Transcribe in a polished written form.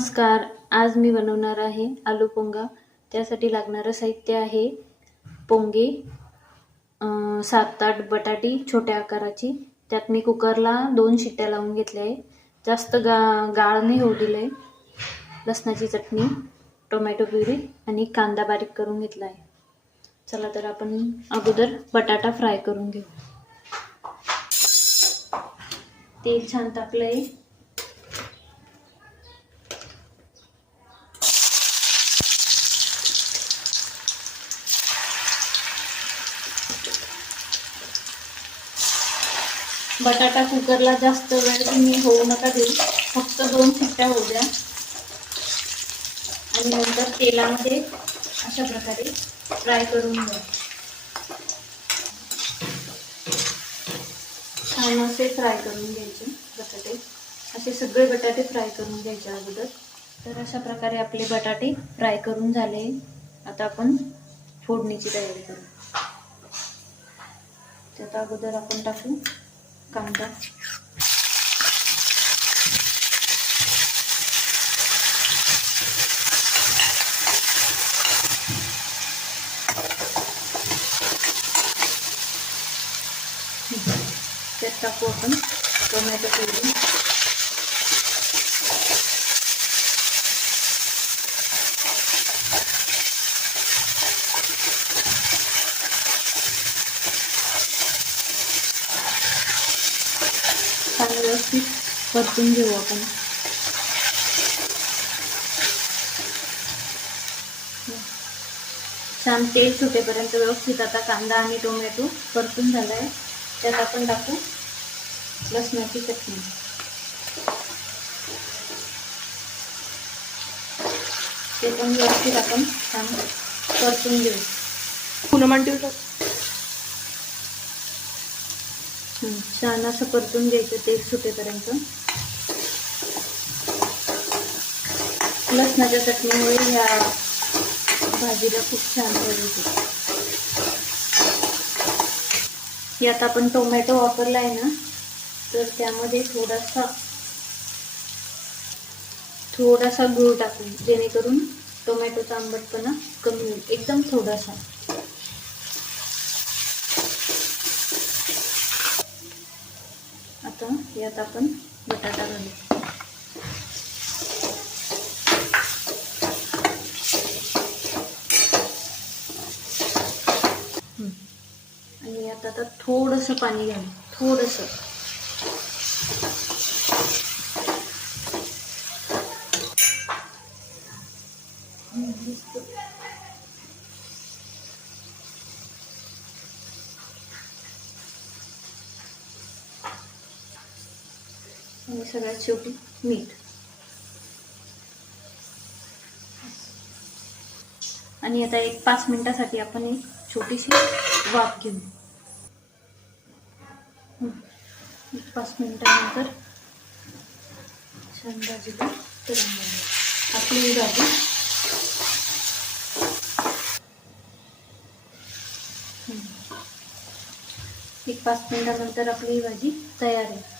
नमस्कार. आज मी बनवणार आहे आलू पोंगा. त्यासाठी लागणारं साहित्य आहे पोंगे, 7-8 बटाटी छोट्या आकाराची. त्यात मी कुकरला 2 शिट्ट्या लावून घेतल्या आहे. जास्त गाळ नाही होऊ दिलं आहे. लसणाची चटणी, टोमॅटो प्युरी आणि कांदा बारीक करून घेतला आहे. चला तर आपण अगोदर बटाटा फ्राय करून घेऊ. तेल छान तापलं आहे. बटाटा कुकरला जास्त वेळ तुम्ही होऊ नका देऊ, फक्त 2 शिट्ट्या होऊ द्या आणि नंतर तेलामध्ये अशा प्रकारे फ्राय करून घ्या. छान असे फ्राय करून घ्यायचे बटाटे. असे सगळे बटाटे फ्राय करून घ्यायचे अगोदर. तर अशा प्रकारे आपले बटाटे फ्राय करून झाले. आता आपण फोडणीची तयारी करू. त्यात अगोदर आपण टाकू कांदा, त्यात टाकू आपण टोमॅटो प्युरी, व्यवस्थित परतून घेऊ आपण. छान तेल सुटेपर्यंत व्यवस्थित आता कांदा आणि टोमॅटो परतून झालाय. त्यात आपण टाकू लसणाची चटणी. ते पण व्यवस्थित आपण छान परतून घेऊ. छान असं परतून घ्यायचं तेल सुटेपर्यंत. लसणाच्या चटणीमुळे या भाजीला खूप छान चव येते. यात आपण टोमॅटो वापरला आहे ना, तर त्यामध्ये थोडासा गूळ टाकू, जेणेकरून टोमॅटोचा आंबटपणा कमी होईल. एकदम थोडासा. आता यात आपण बटाटा घालू. आणि यात आता थोडंसं पाणी घालू, थोडंसं. आणि सगळ्यात शेवटी मीठ. आणि आता 1-5 मिनिटासाठी आपण एक छोटीशी वाफ घेऊ. 5 मिनिटानंतर छान भाजीला करून घ्यायची आपली भाजी. एक 5 मिनिटानंतर आपली भाजी तयार आहे.